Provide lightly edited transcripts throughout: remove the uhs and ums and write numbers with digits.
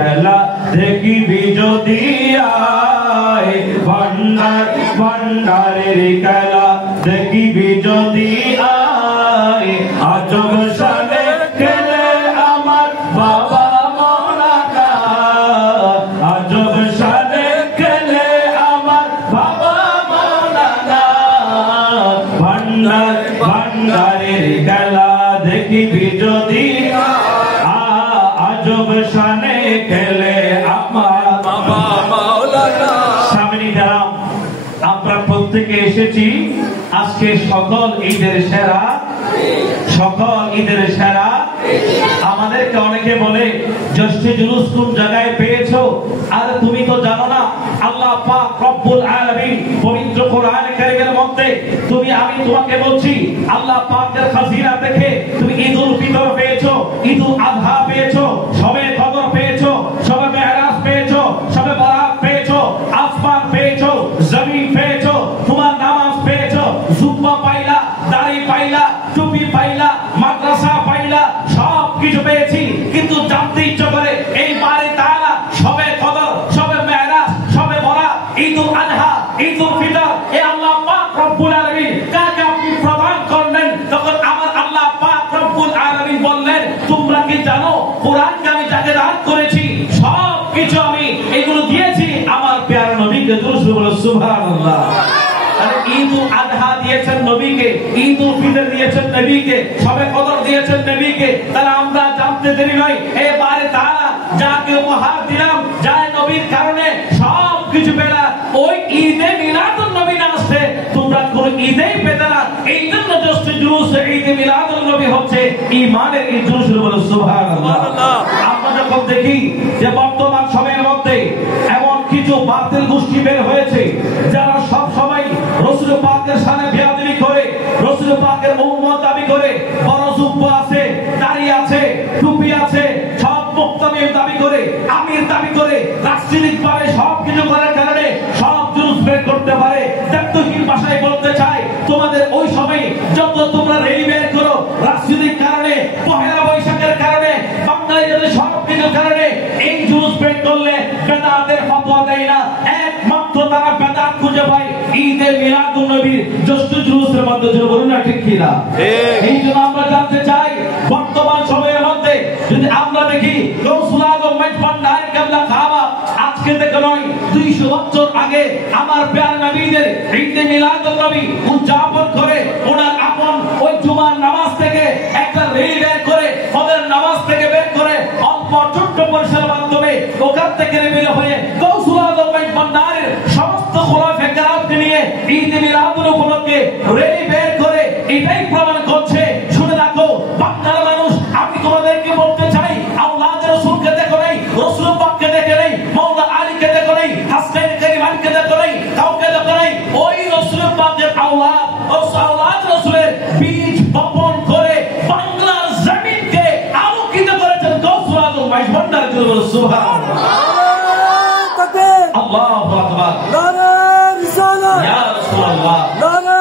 খেলা দেখিবি যদি আয়, ভান্ডার ভান্ডারের খেলা দেখিবি যদি আয়, আজব শানে খেলে আমার বাবা মৌলানা, আজব শানে খেলে আমার বাবা মৌলানা, ভান্ডার ভান্ডারের খেলা দেখিবি যদি আজব শানে খেলে আমার বাবা মৌলানা। সামনে দাঁড়াও, আমরা প্রত্যেকে এসেছি আজকে সকল ঈদের সেরা, সকল ঈদের সেরা। আমাদেরকে অনেকে বলে জ্যৈষ্ঠ জুলুস কোন জায়গায় পেয়েছো? আরে তুমি তো জানো না, আল্লাহ পাক রব্বুল আলামিন পবিত্র কোরআন কারীমের মধ্যে আমি তোমাকে বলছি, আল্লাহ পাকের খাজিনা দেখে তুমি ঈদুল ফিতর পেয়েছো, ঈদুল আযহা পেয়েছো, শবে কদর পেয়েছো, শবে মেরাজ পেয়েছো, শবে বরাত পেয়েছো, আসমান পেয়েছো, জমিন পেয়েছো, তোমার নামাজ পেয়েছো, জুব্বা পাইলা, দাড়ি পাইলা, টুপি পাইলা, মাদ্রাসা পাইলা, সব কিছু পেয়েছি। কিন্তু জানতে ইচ্ছা করে এই বারে তাআলা শবে কদর, শবে মেরাজ, শবে বরাত, ঈদুল আযহা, ঈদুল ফিতর, এ আল্লাহ পাক রব্বুল আলামিন কাকে আপনি প্রদান করলেন? তখন আমার আল্লাহ পাক রব্বুল আলামিন বললেন, তোমরা কি জানো কোরআনকে আমি যাকে দান করেছি সব কিছু আমি এগুলো দিয়েছি আমার প্যারা নবীকে। সুবহানাল্লাহ। ঈদুল আযহা দিয়েছেন নবীকে, ঈদুল ফিতর দিয়েছেন নবীকে, শবে কদর দিয়েছেন নবীকে। তাহলে আমরা জানতে দেরি নয়, এবারে তাআলা যাকে উপহার দিলাম, যায় নবীর কারণে সব কিছু পেলা। ওই ঈদে মিলাদুন নবী না আসছে তোমরা কোন ঈদেই পেতে না। এই জন্য জ্যৈষ্ঠ জুলুস ঈদে মিলাদুন নবী হচ্ছে ঈমানের ঈদ। সুবহানাল্লাহ। আমরা যখন দেখি যে বর্তমান সময়ের মধ্যে এমন কিছু বাতিল গোষ্ঠী বের হয়েছে যারা সব সময় রাসূল পাকের শানে বেয়াদবি করে, রাসূল পাকের উম্মত দাবি করে, বড় জুব্বা আছে, দাড়ি আছে, টুপি আছে, সব মুক্তামির দাবি করে, আমির দাবি করে, রাজনৈতিকভাবে সব কিছু করার কারণে সব জুলুস বের করতে পারে। দায়িত্বহীন ভাষায় বলতে চাই, তোমাদের ওই সময় যত তোমরা রেলি বের করো, রাজনৈতিক কারণে, পহেলা বৈশাখের কারণে, বাঙালিদের সব কিছুর কারণে এই জুলুস বের করলে বেদাতের ফতোয়া দেয় না। একমাত্র তারা বেদাত খুঁজে পায় ঈদে মিলাদুন নবীর জ্যৈষ্ঠ জুলুসের মধ্যে। বলুন না ঠিক কিনা? এই জন্য আমরা জানতে চাই বর্তমান সময়ের মধ্যে যদি আমরা দেখি গৌসুল আজম মেজবান্ডারি কেবলা কাবা আজকে থেকে নয় 200 বছর আগে আমার প্যারা নবীদের ঈদে মিলাদুন নবী উদযাপন করে ওনার আপন ওই জুমার নামাজ থেকে একটা রেলি বের করে, ফজরের নামাজ থেকে বের করে অল্প ছোট্ট পরিসরের মাধ্যমে ওখান থেকে রেলি হয়ে গৌসুল আজম মেজবান্ডারির সমস্ত খোলাফায়ে কেরামকে নিয়ে ঈদে মিলাদুন উপলক্ষে রেলি বের করে এটাই প্রমাণ করছে। শুনে রাখো বাংলার মানুষ, আমি তোমাদেরকে বলতে চাই, আওলাদ রাসূলকে দেখো নাই, রাসূল পাককে দেখো নাই, মাওলা আলীকে দেখো নাই, হাসান কারিমানকে দেখো নাই, কাউকে দেখো নাই। ওই রাসূল পাকের আওলাদ ও আওলাদ রাসূলের বীজ বপন করে বাংলার জমিনকে আলোকিত করেছেন গৌসুল আজম মেজবান্ডারি। সুবহানাল্লাহ। আল্লাহু আকবার। নারে রিসালাত, ইয়া রাসূলুল্লাহ, নারে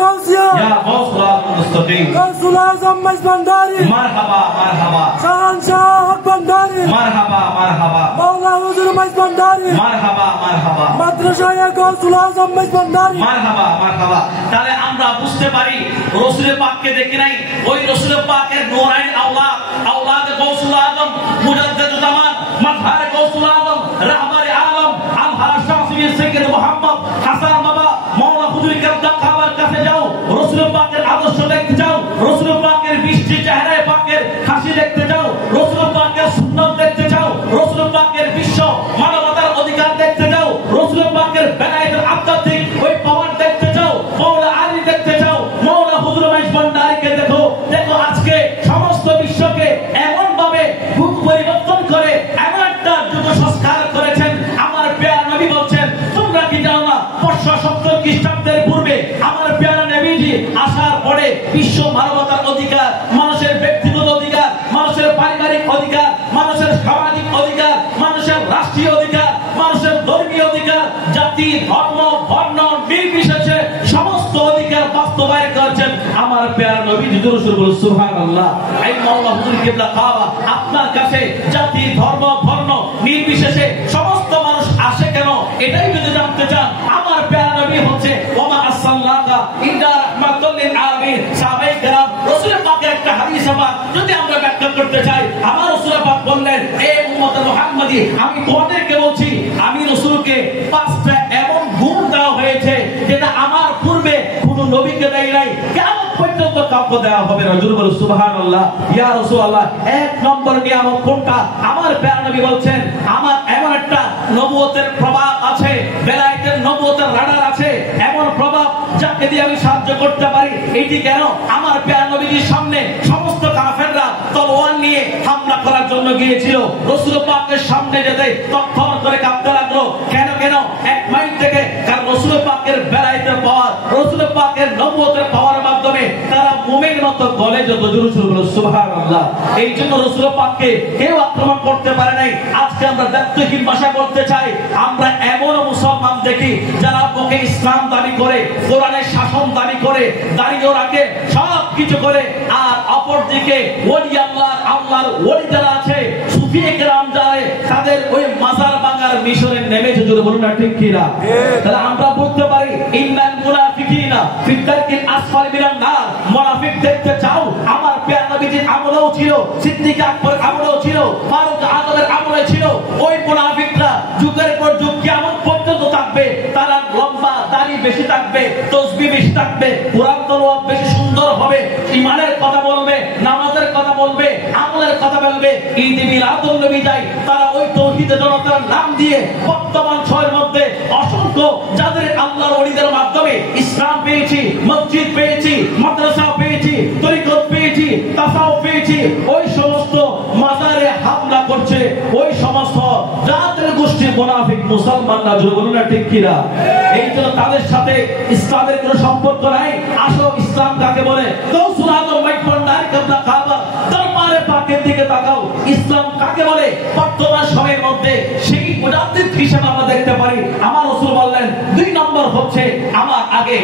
গাউসিয়া, ইয়া গাউসুল আজম মুস্তাকিম, গাউসুল আজম মেজবান্ডারি, মারহাবা মারহাবা, শাহনশাহ হক ভান্ডারি, মারহাবা মারহাবা, মাওলা হুজুর মেজবান্ডারি, মারহাবা মারহাবা, মাদ্রাসায়ে গাউসুল আজম মেজবান্ডারি, মারহাবা মারহাবা। তাহলে আমরা বুঝতে পারি রাসূল পাককে দেখি নাই, ওই রাসূল পাকের নূরাইন আওলাদ, আওলাদ গাউসুল আজম, মুজাদ্দিদুল জামান, মাযহার গাউসুল আজম, রাহবারে আলম, আলহাজ শাফিঈ সাইয়্যিদ মুহাম্মদ হাসান বাবা, মাওলা হুজুর কেবলা কাবার কাছে যাও, রাসূল পাকের আদর্শ দেখতে যাও, রাসূল পাকের বৃষ্টি চেহারা পাকের হাসি দেখতে যাও, রাসূল পাকের সুন্নাত দেখতে যাও, রাসূল পাকের বিশ্ব মানবতার অধিকার দেখতে যাও, রাসূল পাকের বেলায়েতের আধ্যাত্মিক ওই পাওয়ার দেখতে যাও, মাওলা আলী দেখতে যাও, মাওলা হুজুর মেজবান্ডারিকে দেখো। দেখো আজকে সমস্ত বিশ্বকে এমন ভাবে রূপ পরিবর্তন করে এমন একটা যুগ সংস্কার করেছেন। আমার প্যারা নবী বলছেন, তোমরা কি জানো না 570 খ্রিস্টাব্দের পূর্বে আমার প্যারা নবীজি আসার পরে বিশ্ব মানবতার অধিকার, মানুষের ব্যক্তিগত অধিকার, মানুষের পারিবারিক অধিকার, মানুষের সামাজিক অধিকার, মানুষের রাষ্ট্রীয় অধিকার, মানুষের ধর্মীয় অধিকার, জাতি ধর্ম বর্ণ নির্বিশেষে সমস্ত অধিকার বাস্তবায়ন করেছেন আমার প্যারা নবী। নবী রাসূল বলেন সুবহানাল্লাহ। এই মাওলা হুজুর কিবলা কাবা আপনার কাছে জাতি ধর্ম বর্ণ নির্বিশেষে সমস্ত মানুষ আসে কেন এটাই যদি জানতে চান, আমার প্যারা নবী হচ্ছে ওমা আসসাল্লাকা ইল্লা রাহমাতুল লিল আলামিন। সাহাবায়ে কেরাম রাসূল পাকের একটা হাদিস পাক যদি আমরা ব্যাখ্যা করতে চাই, আমার রাসূল পাক বললেন, এ উম্মত মুহাম্মাদি, আমি তোমাদেরকে বলছি, আমি রাসূলকে 5টা এমন গুণ দেওয়া হয়েছে যেটা আমার পূর্বে কোনো নবীকে দেয় নাই, কিয়ামত পর্যন্ত কাউকে দেওয়া হবে না। জোরে বলুন সুবহানাল্লাহ। ইয়া রাসূলুল্লাহ, 1 নম্বর নিয়ামত কোনটা? আমার প্যারা নবী বলছেন, আমার এমন একটা নবুয়তের প্রভাব আছে, বেলায়েতের নবুয়তের রাডার আছে, এমন প্রভাব যাকে দিয়ে আমি সাহায্য করতে পারি। এটি কেন? আমার প্যারা নবীর সামনে সমস্ত কাফেররা তলোয়ার নিয়ে হামলা করার জন্য গিয়েছিল, রাসূল পাকের সামনে যেতে তৎক্ষণ করে কাঁপতে লাগলো। কেন? 1 মাইল থেকে, কারণ রাসূল পাকের বেলায়েতের পাওয়ার, রাসূল পাকের নবুয়তের পাওয়ারের মাধ্যমে তারা মুমিনের মতো গলে যেত। জোরে বলুন সুবহানাল্লাহ। এই জন্য রাসূল পাককে কেউ আক্রমণ করতে পারে নাই। আজকে আমরা দায়িত্বহীন ভাষা করতে চাই, আমরা এমন মুসলমান দেখি যারা মুখে ইসলাম দাবি করে, কোরআনের শাসন দাবি করে, দাঁড়িয়েও রাখে, সব কিছু করে, আর অপরদিকে ওলি আল্লাহর ওলি যারা আছে, সুফিয়ে কেরাম যারা, তাদের ওই মাজার ভাঙার মিশনে নেমেছে। জোরে বলুন না ঠিক কিনা? তাহলে আমরা বলতে পারি ইন্নাল মুনাফিকিনা ফি দারকিল আসফালি মিনান নার। মুনাফিক দেখতে চাও, আমার প্রিয় নবীজির আমলেও ছিল, সিদ্দিক আকবর আমলেও ছিল, ফারুক আজমের আমলে ছিল। ওই মুনাফিকরা যুগের পর যুগ কিয়ামত পর্যন্ত থাকবে, তারা লম্বা দাড়ি বেশি থাকবে, তাসবিহ বেশি থাকবে, কোরআন তেলাওয়াত বেশি সুন্দর হবে, ঈমানের কথা বলবে, নামাজের কথা বলবে, আমলের কথা বলবে। ঈদ মিলাদুন নবী যায়, তারা ওই তৌহিদের জনতার নাম দিয়ে বর্তমান সময়ের মধ্যে অসংখ্য যাদের আল্লাহর ওলিদের মাধ্যমে ইসলাম পেয়েছি, মসজিদ পেয়েছি, মাদ্রাসা পেয়েছি, তরিকত পেয়েছি, তাসাউফ পেয়েছি, ওই সমস্ত মাজারে হামলা করছে ওই সমস্ত জাতের গোষ্ঠী মুনাফিক মুসলমানরা। জোরে বলুন না ঠিক কিনা? এই জন্য তাদের সাথে ইসলামের কোনো সম্পর্ক নাই। আসো ইসলাম কাকে বলে? গৌসুল আজম মাইকবান্ডারি কিবলা কাবা দরবারে পাকের দিকে তাকাও, ইসলাম কাকে বলে? বর্তমান সময়ের মধ্যে সেই মুজাদ্দিদ হিসেবে আমরা দেখতে পারি। আমার রাসূল বললেন 2 নম্বর হচ্ছে আমার আগে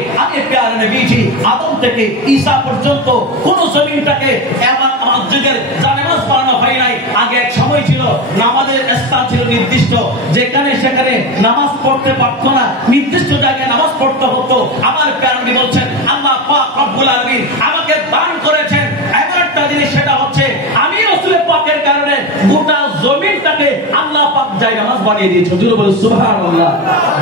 প্যারা নবীজি আদম থেকে ঈসা পর্যন্ত কোন জমিনটাকে এমন মসজিদের জানামাজ পড়ানো হয় নাই। আগে এক সময় ছিল নামাজের স্থান ছিল নির্দিষ্ট, যেখানে সেখানে নামাজ পড়তে পারত না, নির্দিষ্ট জায়গায় নামাজ পড়তে হতো। আমার প্যারা নবী বলছেন, আল্লাহ পাক রব্বুল আলামিন আমাকে দান করেছেন এমন একটা জিনিস, সেটা হচ্ছে আমি রাসূল পাকের কারণে গোটা জমিনটাকে আল্লাহ পাক জায়নামাজ বানিয়ে দিয়েছে। জোরে বলুন সুবহানাল্লাহ।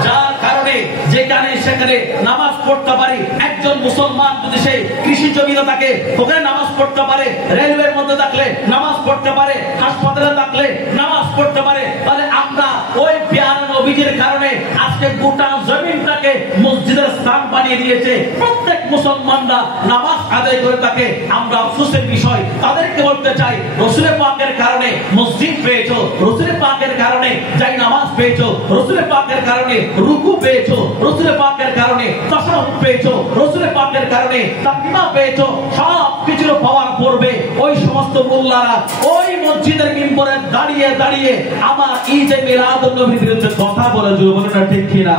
যার কারণে যেখানে সেখানে নামাজ পড়তে পারি। একজন মুসলমান যদি সেই কৃষি জমিতে থাকে ওখানে নামাজ পড়তে পারে, রেলওয়ের মধ্যে থাকলে নামাজ পড়তে পারে, হাসপাতালে থাকলে নামাজ পড়তে পারে। তাহলে আমরা ওই প্যারা নবীজির কারণে আজকে গোটা জমিনটাকে মসজিদের স্থান বানিয়ে দিয়েছে। প্রত্যেক মুসলমানরা নামাজ আদায় করে থাকে। আমরা আফসোসের বিষয়, তাদেরকে বলতে চাই, রাসূল পাকের কারণে মসজিদ পেয়েছো, রাসূল পাকের কারণে যাই নামাজ পেয়েছো, রাসূল পাকের কারণে রুকু পেয়েছো, রাসূল পাকের কারণে তাসাহুদ পেয়েছো, রাসূল পাকের কারণে তাকবীর পেয়েছো। সব কিছুর পাওয়ার পড়বে ওই সমস্ত মোল্লারা ওই মসজিদের মিম্বরে দাঁড়িয়ে দাঁড়িয়ে আমার ঈদে মিলাদুন নবীর বিরুদ্ধে কথা বলে। জোরে বলুন না ঠিক কিনা?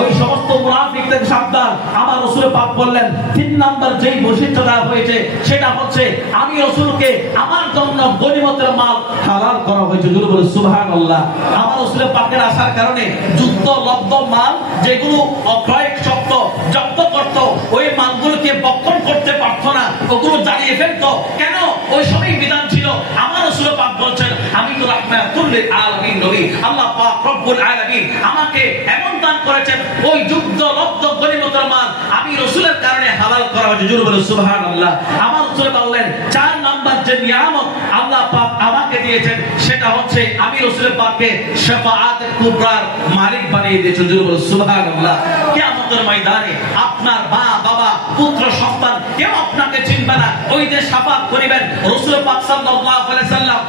ওই সমস্ত মুনাফিক থেকে সাবধান। আমার রাসূল পাক বললেন 3 নাম্বার যেই বৈশিষ্ট্য দেওয়া হয়েছে সেটা হচ্ছে আমি রাসূলকে আমার জন্য গনিমতের মাল হালাল করা হয়েছে। জোরে বলুন সুবহানাল্লাহ। আমার রাসূল পাকের আসার কারণে যুদ্ধ লব্ধ মাল যেগুলো অক্রয় শক্ত জব্দ করত, ওই মালগুলোকে বক্ষণ করতে পারতো না, ওগুলো জ্বালিয়ে ফেলতো। কেন? ওই সময় বিধান ছিল, আমার রাসূল পাক বলছেন আমি তো রাহমাতুল লিল আলামিন নবী, আল্লাহ পাক রব্বুল আলামিন আমাকে এমন দান করেছেন ওই যুদ্ধ লব্ধ গনিমতের মাল আমি রাসূলের কারণে হালাল করা হয়েছে। জোরে বলুন সুবহানাল্লাহ। আমার রাসূল বললেন 4 নাম্বার যে নিয়ামত আল্লাহ পাক আমাকে দিয়েছেন সেটা হচ্ছে আমি রাসূল পাককে শাফাআতের কুবরার মালিক বানিয়ে দিয়েছেন। জোরে বলুন সুবহানাল্লাহ। কিয়ামতের ময়দানে আপনার মা বাবা পুত্র সন্তান কেউ আপনাকে চিনবে না, ওই যে শাফাআত করিবেন রাসূল পাক সাল্লাল্লাহু আলাইহি সাল্লাম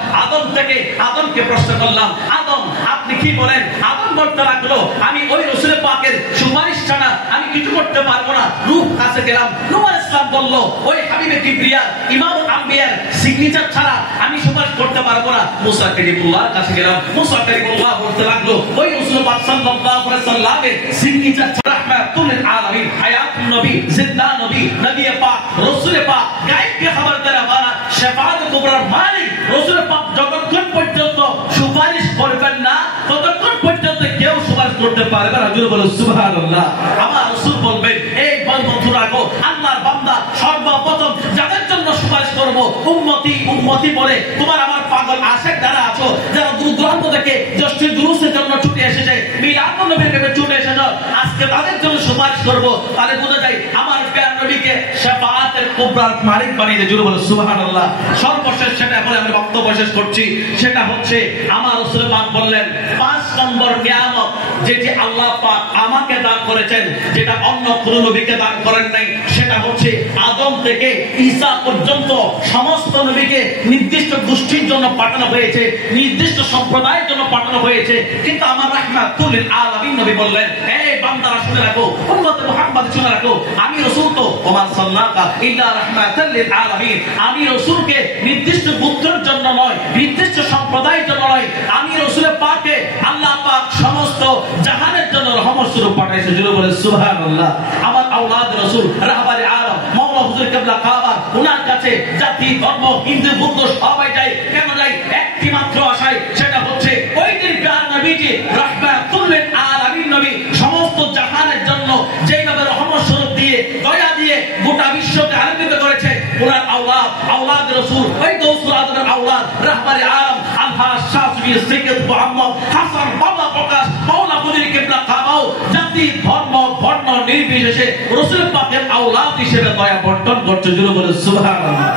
আদমকে প্রশ্ন করলাম, আদম আপনি কি বলেন? আদম বলতে লাগলো আমি ওই রাসূল পাকের সুপারিশ ছাড়া আমি কিছু করতে পারবো না। রূহ কাছে গেলাম, নূহ আলাইহিস সালাম বলল ওই হাবিবে কিবরিয়া ইমামুল আম্বিয়ার সিগনেচার ছাড়া আমি সুপারিশ করতে পারবো না। মুসা কালিমুল্লাহর কাছে গেলাম, মুসা কালিমুল্লাহ বলতে লাগলো ওই রাসূল পাক সাল্লাল্লাহু আলাইহি সাল্লামের সিগনেচার ছাড়া রাহমাতুল লিল আলামিন হায়াতুন নবী, জিন্দা নবী, নবী পাক, রাসূল পাক, গায়েব কি খবর তেরা বারা শাফাআত কুবরার মালিক রাসূল পাক যতক্ষণ পর্যন্ত সুপারিশ করবেন না ততক্ষণ পর্যন্ত কেউ সুপারিশ করতে পারবে না। জোরে বলো সুবহানাল্লাহ। আমার রাসূল বলবেন এই বন্ধুরা গো আল্লাহর বান্দা সর্বপ্রথম যাদের জন্য সুপারিশ করব উম্মতি উম্মতি বলে তোমার আমার পাগল আশিক যারা আছো যারা দূর দূরান্ত থেকে জশ্নের জুলুসের জন্য ছুটে এসেছে মিলাদুন নবীর কাছে ছুটে এসেছে আজকে তাদের জন্য সুপারিশ করব তাহলে বোঝা যায় আমার প্রিয় নবীকে শাফাআতের কুবরার মালিক বানিয়ে দিয়ে। জোরে বলো সুবহানাল্লাহ। সর্বশেষ সেটা বলে আমি বক্তব্য শেষ করছি, সেটা হচ্ছে আমার রাসূল পাক বললেন 5 নম্বর নিয়ামত যেটি আল্লাহ পাক আমাকে দান করেছেন যেটা অন্য কোন নবীকে দান করেন নাই, সেটা হচ্ছে আদম থেকে ঈসা পর্যন্ত সমস্ত নবীকে নির্দিষ্ট গোষ্ঠীর জন্য পাঠানো হয়েছে, নির্দিষ্ট সম্প্রদায়ের জন্য পাঠানো হয়েছে, কিন্তু আমার রাহমাতুল লিল আলামিন নবী বললেন এই বান্দারা শুনে রাখো উম্মত মুহাম্মদ শুনে রাখো আমি রাসূল তো ওমা সাল্লাকা ইল্লা রাহমাতাল লিল আলামিন আমি রাসূলকে নির্দিষ্ট গোত্রের জন্য নয় নির্দিষ্ট সম্প্রদায়ের জন্য নয় আমি রাসূলের পাকে আল্লাহ পাক সমস্ত জাহানের জন্য রহমত স্বরূপ পাঠাইছে। জোরে বলে সুবহানাল্লাহ। আমার আওলাদ রাসূল রাহবারে আলম মাওলা হুজুর কিবলা কাবা ওনার কাছে জাতি ধর্ম হিন্দু বৌদ্ধ সবাই যায়, কেন যায়? একটি মাত্র আশায়, সেটা হচ্ছে ওই দিন প্রিয় নবীজি রাহমাতুল লিল আলামিন নবী সমস্ত জাহানের জন্য যেভাবে রহমত স্বরূপ দিয়ে দয়া দিয়ে গোটা বিশ্বকে আলোকিত করেছে ওনার আওলাদ আওলাদ রাসূল ওই গৌসুল আজমের আওলাদ রাহবারে আলম আলহাজ শাফি সৈয়দ মুহাম্মদ হাসান বাবা প্রকাশ মাওলা হুজুর কিবলা কাবাও জাতি ধর্ম বর্ণ নির্বিশেষে রাসূল পাকের আওলাদ হিসেবে দয়া বর্তন করছে। জোরে বলে সুবহানাল্লাহ।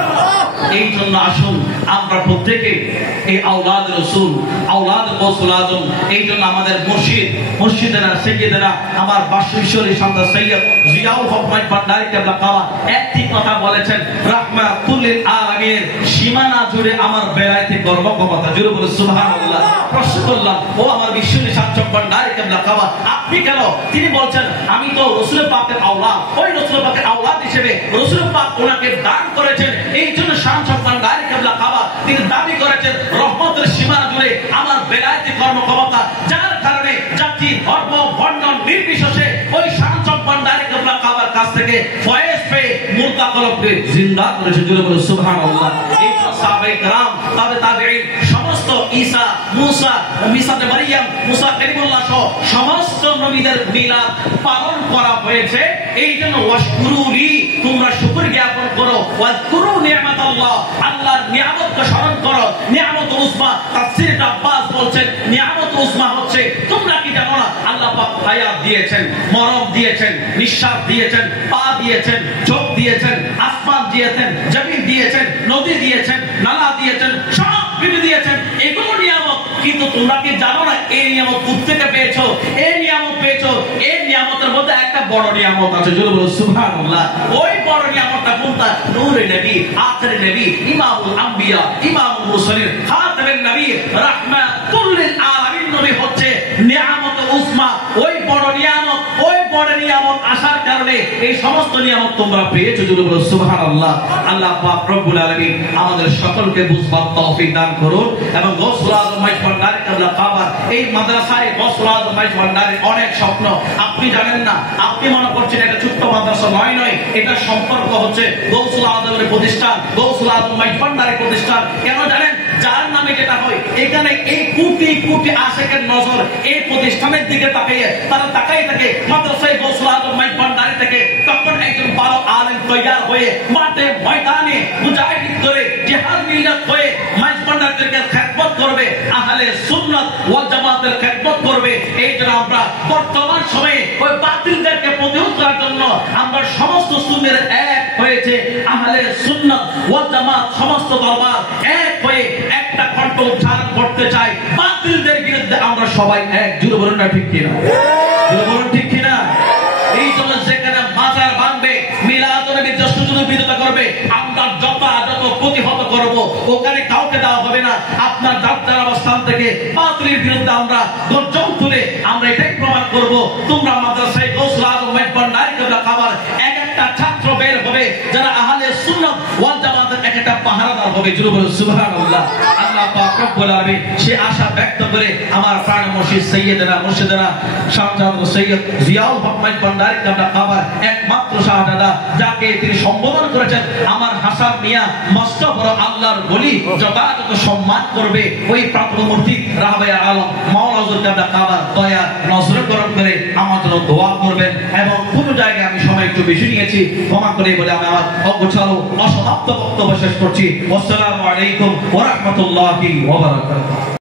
এই জন্য আসুন আমরা প্রত্যেকে এই আওলাদ রাসূল আওলাদ গৌসুল আজম এই জন্য আমাদের মুর্শিদেরা সাইয়্যিদেরা আমার বাসুশ্বরী সন্তান সৈয়দ জিয়াউল হক ভান্ডারী কিবলা কাবা একটি কথা বলেছেন রাহমাতুল লিল আলামিন সীমানা জুড়ে আমার বেলায়েতি কর্মক্ষমতা। জোরে বলে সুবহানাল্লাহ। প্রশ্ন করলাম ও আমার বিশ্বরী সাংসদ ভান্ডারী কিবলা কাবা আপনি কেন? তিনি বলছেন আমি তো রাসূল পাকের আওলাদ, ওই রাসূল পাকের আওলাদ হিসেবে রাসূল পাক ওনাকে দান করেছেন, এই জন্য শামসুল ভান্ডারী কিবলা কাবা তিনি দাবি করেছেন রহমতের সীমানা জুড়ে আমার বেলায়েতি কর্মক্ষমতা, যার কারণে জাতি ধর্ম বর্ণ নির্বিশেষে ওই শামসুল ভান্ডারী কিবলা কাবার কাছ থেকে ফয়েজ পেয়ে মুর্দা কলবকে জিন্দা করেছে। জোরে বলে সুবহানাল্লাহ। এই সাহাবায়ে کرام তাবেঈন সমস্ত ঈসা মুসা মিসাতে মারিয়াম মুসা কালিমুল্লাহ সহ সমস্ত নবীদের মিলাদ পালন করা হয়েছে। এই জন্য ওয়াশকুরুলি তোমরা শুকর জ্ঞাপন করো, ওয়াজকুরু নিয়ামাতাল্লাহ আল্লাহর নিয়ামতকে স্মরণ করো। নিয়ামত উজমা তাফসীর আব্বাস বলছেন নিয়ামত উজমা হচ্ছে তোমরা কি জানো না আল্লাহ পাক হায়াত দিয়েছেন, মরণ দিয়েছেন, নিঃশ্বাস দিয়েছেন, পা দিয়েছেন, চোখ দিয়েছেন, আসমান দিয়েছেন, জমিন দিয়েছেন, নদী দিয়েছেন, নালা দিয়েছেন, সব কিছু দিয়েছেন, এগুলো নিয়ামত। কিন্তু তোমরা কি জানো না এই নিয়ামত কোত্থেকে পেয়েছো? এই নিয়ামত পেয়েছো এই নিয়ামতের মধ্যে একটা বড় নিয়ামত আছে। জোরে বলো সুবহানাল্লাহ। ওই বড় নিয়ামতটা কোনটা? নূরে নবী, আখিরে নবী, ইমামুল আম্বিয়া, ইমামুল মুরসালিন, খাতামুন নবী, রাহমাতুল লিল আলামিন নবী হচ্ছে নিয়ামত উজমা। ওই বড় নিয়ামত, ওই বড় নিয়ামত আসার কারণে এই সমস্ত নিয়ামত তোমরা পেয়েছো। জোরে বলো সুবহানাল্লাহ। আল্লাহ পাক রব্বুল আলামিন আমাদের সকলকে বুঝবার তৌফিক দান করুন এবং গৌসুল আজম মাইজ ভান্ডারী কিবলা কাবার এই মাদ্রাসায় গৌসুল আজম মাইজ ভান্ডারীর অনেক স্বপ্ন। আপনি জানেন না, আপনি মনে করছেন এটা ছোট্ট মাদ্রাসা নয়, এটা সম্পর্ক হচ্ছে গৌসুল আজমের প্রতিষ্ঠান, গৌসুল আজম মাইজ ভান্ডারী প্রতিষ্ঠান। কেন জানেন? যার নামে যেটা হয় এখানে এই কোটি কোটি আশিকের নজর এই প্রতিষ্ঠানের দিকে তাকিয়ে তারা তাকাই থাকে মাদ্রাসায় গৌসুল আজম মাইজ ভান্ডারী থেকে। তখন একজন ভালো আলেম তৈয়ার হয়ে মাঠে ময়দানে মুজাহিদ করে জিহাদ মিল্লাত হয়ে মাইজ ভান্ডারীকে খেদমত করবে, আহলে সুন্নাত ওয়াল জামাতের খেদমত করবে। এই জন্য আমরা বর্তমান সময়ে ওই বাতিলদেরকে প্রতিহত করার জন্য আমরা সমস্ত সুন্নির এক হয়েছে আহলে সুন্নাত ওয়াল জামাত সমস্ত দরবার এক হয়ে একটা কণ্ঠ উচ্চারণ করতে চাই বাতিলদের বিরুদ্ধে। আমরা সবাই এক। জোরে বলুন না ঠিক কিনা? জোরে বলুন ঠিক কিনা? এই জন্য যেখানে মাজার ভাঙবে মিলাদুন্নবীর জশ্ন বিরোধিতা করবে আমরা যথাযথ প্রতিহত করব, ওখানে কাউকে দেওয়া হবে না। আপনার যাত্রার অবস্থান থেকে বাতিলের বিরুদ্ধে আমরা গর্জন তুলে আমরা এটাই প্রমাণ করব তোমরা মাদ্রাসায় গৌসুল আজম মাইজ ভান্ডারী কিবলা কাবার এক একটা ছাত্র বের হবে যারা আহলে সুন্নাত ওয়াল জামাতের এক একটা পাহারাদার হবে। জোরে বলুন সুবহানাল্লাহ। আল্লাহ পাক রব্বুল আলামিন সে আশা ব্যক্ত করে আমার প্রাণ মুর্শিদ সাইয়্যিদনা মুর্শিদনা শাহজাদ সৈয়দ জিয়াউল হক মাইজভান্ডারী কাবলা কাবার একমাত্র শাহজাদা যাকে তিনি সম্বোধন করেছেন আমার হাসান মিয়া মস্ত বড় আল্লাহর বলি যথাযথ সম্মান করবে ওই প্রাপ্ত মূর্তি রাহবে আলম মাওলানা হুজুর কাবলা কাবার দয়া নজর করম করে আমার জন্য দোয়া করবেন। এবং কোন জায়গায় আমি সময় একটু বেশি নিয়েছি ক্ষমা করে বলে আমি আমার অগোছালো অসমাপ্ত বক্তব্য শেষ করছি। আসসালামু আলাইকুম ওয়া রাহমাতুল্লাহি ওয়া বারাকাতুহু।